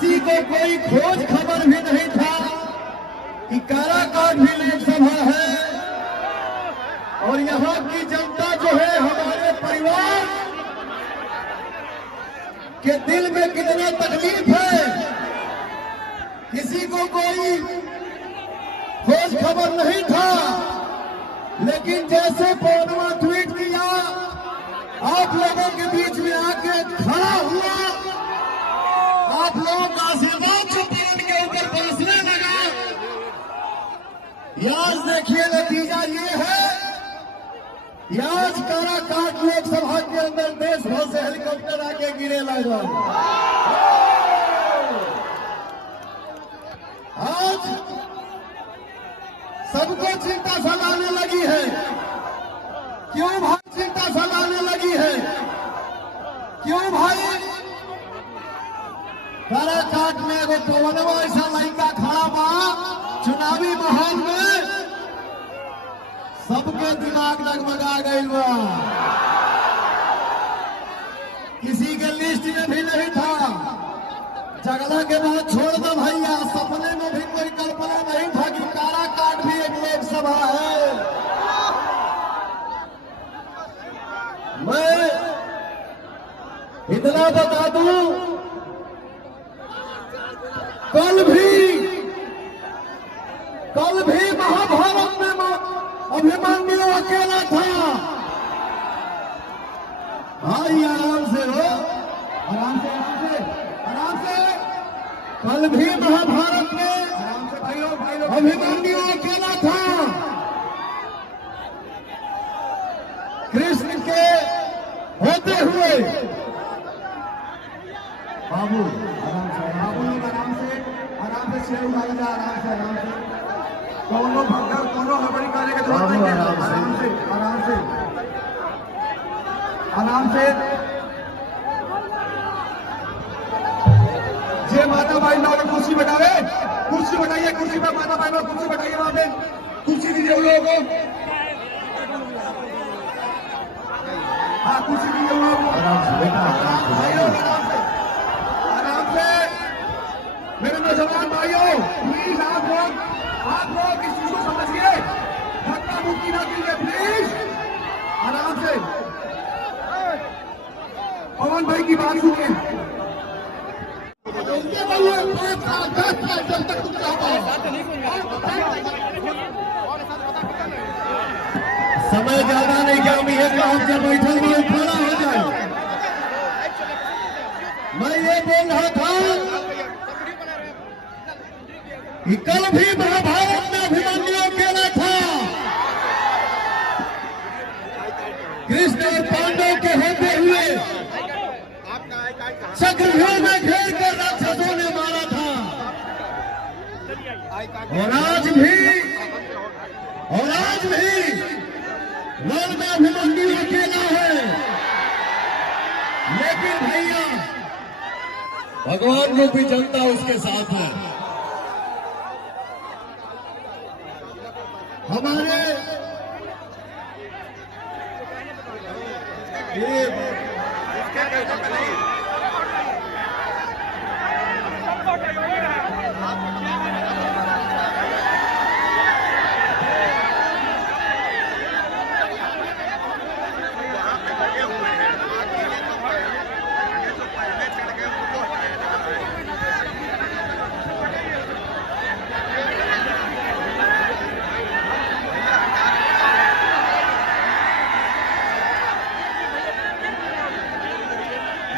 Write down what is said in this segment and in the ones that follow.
किसी को कोई खोज खबर भी नहीं था कि काराकाट भी लोकसभा है और यहाँ की जनता जो है हमारे परिवार के दिल में कितना तकलीफ है, किसी को कोई खोज खबर नहीं था। लेकिन जैसे पौर्णिमा ट्वीट किया, आप लोगों के बीच में आके खड़ा हुआ, आप लोगों का आशीर्वाद छप्पन के ऊपर बरसने लगा। आज देखिए नतीजा ये है, आज काराकाट लोकसभा के अंदर देश भर से हेलीकॉप्टर आके गिरे लगा। आज सबको चिंता फैलाने लगी है। क्यों भाई चिंता फैलाने लगी है? क्यों भाई? काराकाट में एगो कौनवा ऐसा लड़का खड़ा बा, चुनावी माहौल में सबके दिमाग डगमगा गई बा। किसी के लिस्ट में भी नहीं था। जगला के बाद छोड़ दो भैया, सपने में भी कोई कल्पना नहीं था कि काराकाट भी एक लोकसभा है। मैं इतना बता दूं, कल भी महाभारत में अभिमन्यु अकेला था। भाई आराम से हो, आराम से आराम से आराम से। कल भी महाभारत में अभिमन्यु अकेला था। कृष्ण के होते हुए बाबू आराम से शेर उड़ा जा, आराम से कोनो भगदड़ कोनो हड़बड़ी करने की जरूरत नहीं है। आराम से जे माता भाई लोग कुर्सी बैठावे, कुर्सी बैठाइए, कुर्सी पर माता भाई लोग कुर्सी बैठाइए, वहां पे कुर्सी दीजिए उन लोगों को। हाँ कुर्सी दीजिए उन लोगों को। आराम से मेरे नौजवान भाइयों, प्लीज आप लोग इस चीज को समझिए, धक्का मुक्की ना कीजिए प्लीज। आराम से पवन भाई की बात सुनिए। समय ज्यादा नहीं क्या भी है, काम से बैठल में खड़ा हो जाए। मैं ये बोल रहा था कि कल भी महाभारत में अभिमन्यु अकेला था। कृष्ण और पांडव के होते हुए चक्रव्यूह में घेर कर राक्षसों ने मारा था। और आज भी रण में अभिमन्यु अकेला है। लेकिन भैया भगवान रूपी जनता उसके साथ है। हमारे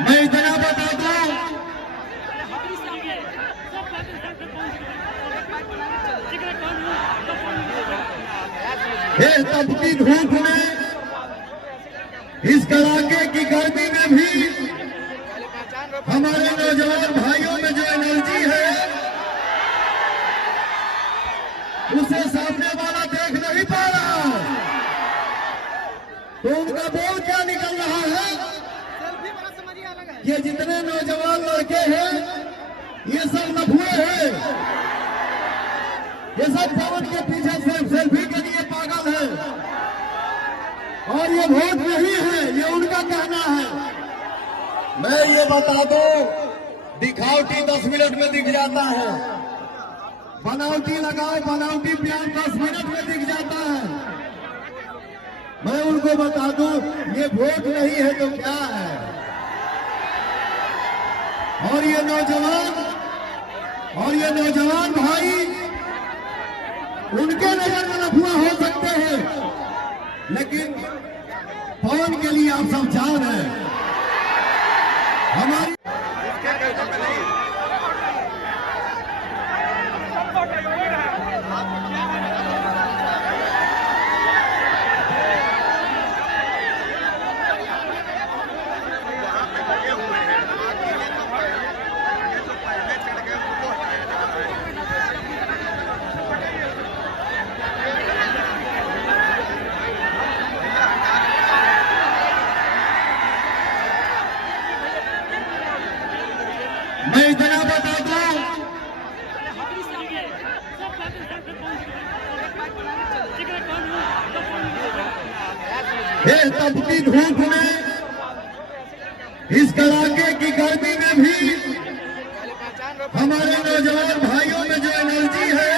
मैं इतना बता दूं, ये तपती धूप में, इस कड़ाके की गर्मी में भी हमारे नौजवान भाइयों में जो एनर्जी है उसे सामने वाला देख नहीं पा रहा। तो उनका बोल क्या निकल रहा है? ये जितने नौजवान लड़के हैं ये सब लफुए हैं, ये सब पवन के पीछे सिर्फ सेल्फी के लिए पागल है। और ये वोट नहीं है, ये उनका कहना है। मैं ये बता दूं, दिखावटी 10 मिनट में दिख जाता है, बनावटी लगाओ बनावटी प्यार 10 मिनट में दिख जाता है। मैं उनको बता दूं ये वोट नहीं है तो क्या है। और ये नौजवान भाई उनके नजर में लफुआ हो सकते हैं, लेकिन पवन के लिए आप सब जान हैं। हमारी मैं इतना बता दूं, तपती धूप में, इस कड़ाके की गर्मी में भी हमारे नौजवान भाइयों में जो एनर्जी है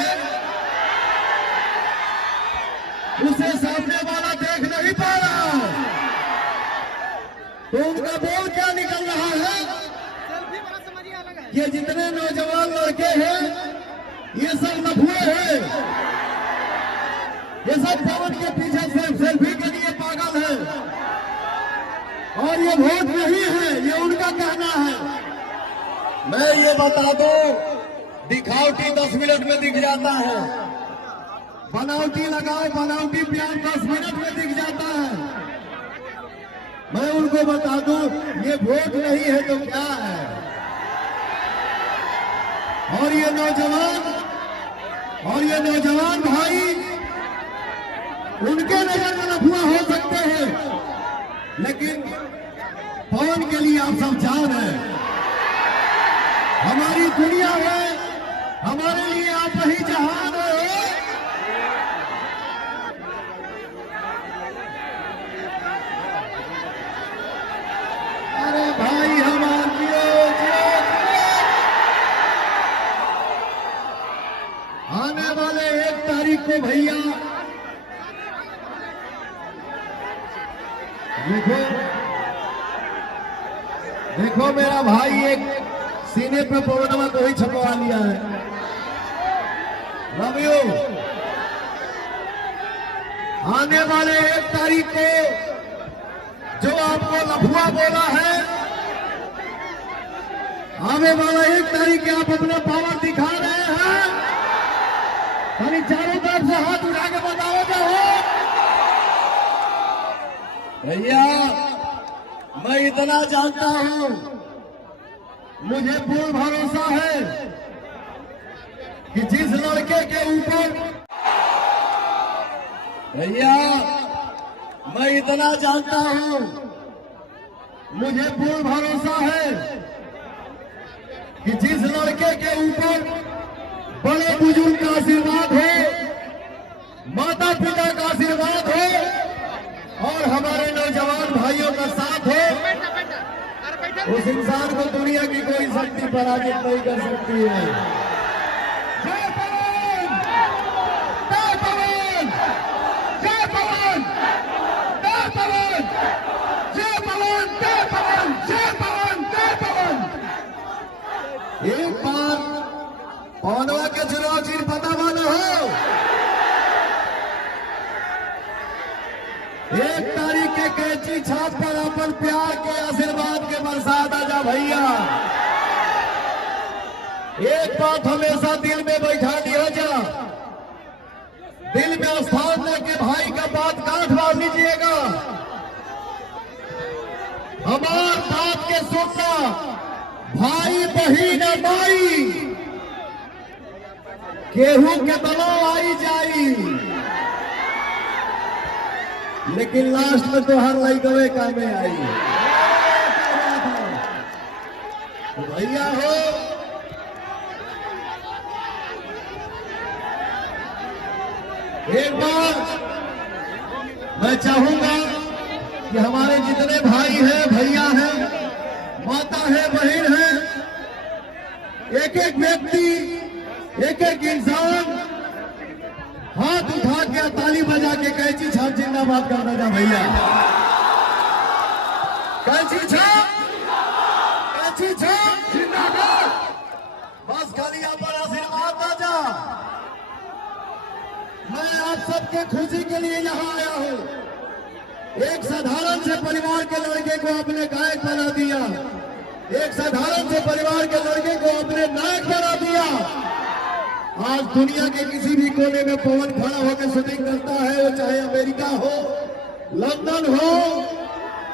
उसे सामने वाला देख नहीं पा रहा, तो उनका बोल क्या निकल रहा है। ये जितने नौजवान लड़के हैं ये सब लफुए हैं, ये सब पवन के पीछे सिर्फ सेल्फी के लिए पागल है, और ये वोट नहीं है, ये उनका कहना है। मैं ये बता दूं दिखावटी 10 मिनट में दिख जाता है, बनावटी लगाओ बनावटी प्यार 10 मिनट में दिख जाता है। मैं उनको बता दूं ये वोट नहीं है तो क्या है। और ये नौजवान भाई उनके नजर में लफुआ हो सकते हैं, लेकिन पवन के लिए आप सब जान हैं। हमारी दुनिया है, हमारे लिए आप ही जहान है। अरे भाई हमारी आने वाले 1 तारीख को भैया देखो मेरा भाई एक सीने पे पवनमा को ही छपवा लिया है। Love you. आने वाले 1 तारीख को जो आपको लफुआ बोला है, आने वाला 1 तारीख के आप अपना पावर दिखा रहे हैं। यानी चारों तरफ से हाथ उठा के बताओ तो भैया मैं इतना जानता हूं, मुझे पूर्ण भरोसा है कि जिस लड़के के ऊपर भैया मैं इतना जानता हूं, मुझे पूर्ण भरोसा है कि जिस लड़के के ऊपर बड़े बुजुर्ग का आशीर्वाद हो, माता पिता का आशीर्वाद हो और हमारे नौजवान भाइयों का साथ हो, उस इंसान को दुनिया की कोई शक्ति पराजित नहीं कर सकती है। जय पवन! जय पवन! जय पवन! जय पवन! जय पवन! जय पवन! जय पवन! जय पवन! एक बार पवनवा के चुनाव चिन्ह पता वाला हो। 1 तारीख के कैंची छाप पर अपन प्यार के आशीर्वाद के बरसात आजा भैया। एक बात हमेशा दिल में बैठा दिया जा, दिल में स्थान लेके भाई का बात गांठ बांध लीजिएगा। हमार बात के सुनना भाई बहिन माई केहू के तलो आई जाई, लेकिन लास्ट में तो हर लड़कवे कामे आई। तो भैया हो, एक बार मैं चाहूंगा कि हमारे जितने भाई हैं, भैया हैं, माता है, बहन है, एक एक व्यक्ति, एक एक इंसान हाथ उठा के ताली बजा के कैंची छाप जिंदाबाद करना जा भैया। कैंची छाप, कैंची छाप जिंदाबाद। बस खाली यहाँ पर आशीर्वाद ना जा। मैं आप सबके खुशी के लिए यहाँ आया हूँ। एक साधारण से परिवार के लड़के को आपने गायक बना दिया, एक साधारण से परिवार के लड़के को आपने नायक बना दिया। आज दुनिया के किसी भी कोने में पवन खड़ा होकर शूटिंग करता है, वो चाहे अमेरिका हो, लंदन हो,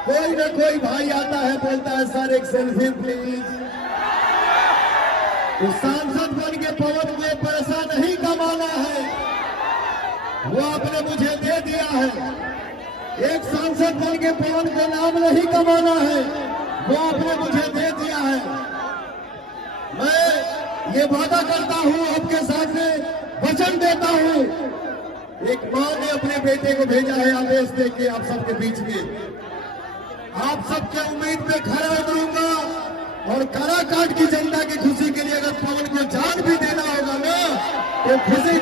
कोई न कोई भाई आता है, बोलता है सर एक सेल्फी प्लीज। तो सांसद बन के पवन को पैसा नहीं कमाना है, वो आपने मुझे दे दिया है। एक सांसद बन के पवन को नाम नहीं कमाना है, वो आपने मुझे दे दिया है। मैं ये वादा करता हूं, आपके सामने वचन देता हूं। एक मां ने अपने बेटे को भेजा है आदेश दे के आप सबके बीच में, आप सबके उम्मीद पे खड़ा उतरूंगा और काराकाट की जनता की खुशी के लिए अगर पवन को जान भी देना होगा ना, तो खुशी